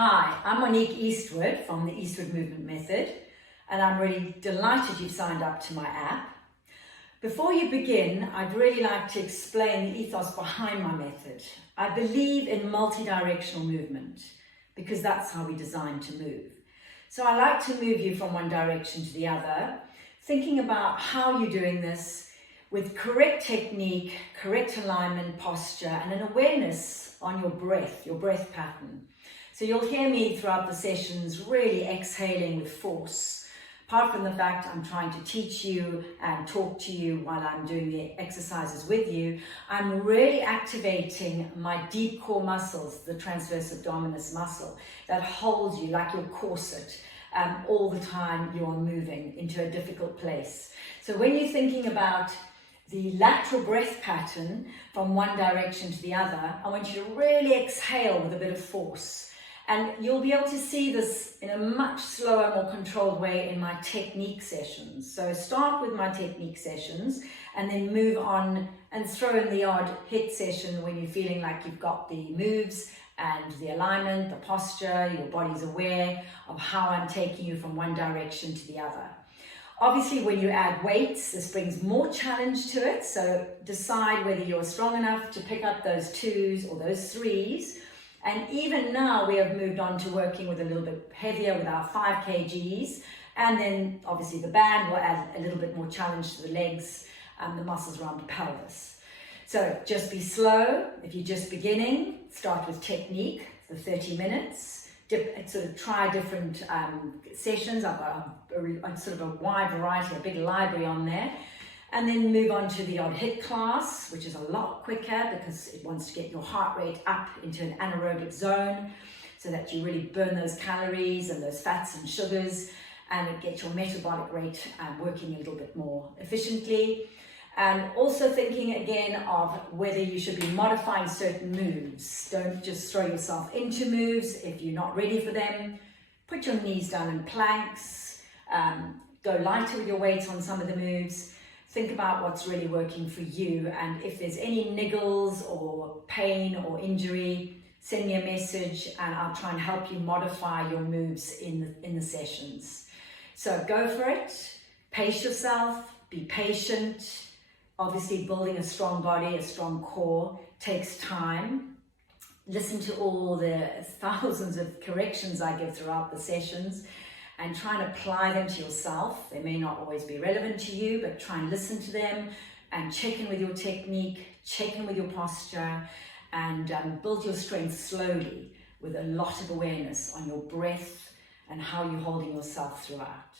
Hi, I'm Monique Eastwood from the Eastwood Movement Method, and I'm really delighted you've signed up to my app. Before you begin, I'd really like to explain the ethos behind my method. I believe in multidirectional movement because that's how we're designed to move. So I like to move you from one direction to the other, thinking about how you're doing this with correct technique, correct alignment, posture, and an awareness on your breath pattern. So you'll hear me throughout the sessions really exhaling with force. Apart from the fact I'm trying to teach you and talk to you while I'm doing the exercises with you, I'm really activating my deep core muscles, the transverse abdominis muscle that holds you like your corset all the time you are moving into a difficult place. So when you're thinking about the lateral breath pattern from one direction to the other, I want you to really exhale with a bit of force. And you'll be able to see this in a much slower, more controlled way in my technique sessions. So start with my technique sessions and then move on and throw in the odd HIIT session when you're feeling like you've got the moves and the alignment, the posture, your body's aware of how I'm taking you from one direction to the other. Obviously, when you add weights, this brings more challenge to it. So decide whether you're strong enough to pick up those 2s or those 3s. And even now we have moved on to working with a little bit heavier with our 5 kgs. And then obviously the band will add a little bit more challenge to the legs and the muscles around the pelvis. So just be slow. If you're just beginning, start with technique for 30 minutes. Sort of try different sessions. I've got a sort of a wide variety, a big library on there. And then move on to the odd HIIT class, which is a lot quicker because it wants to get your heart rate up into an anaerobic zone so that you really burn those calories and those fats and sugars, and it gets your metabolic rate working a little bit more efficiently. And also thinking again of whether you should be modifying certain moves. Don't just throw yourself into moves if you're not ready for them. Put your knees down in planks, go lighter with your weights on some of the moves. Think about what's really working for you, and if there's any niggles or pain or injury, send me a message and I'll try and help you modify your moves in the sessions. So go for it, pace yourself, be patient. Obviously building a strong body, a strong core takes time. Listen to all the thousands of corrections I give throughout the sessions and try and apply them to yourself. They may not always be relevant to you, but try and listen to them and check in with your technique, check in with your posture, and build your strength slowly with a lot of awareness on your breath and how you're holding yourself throughout.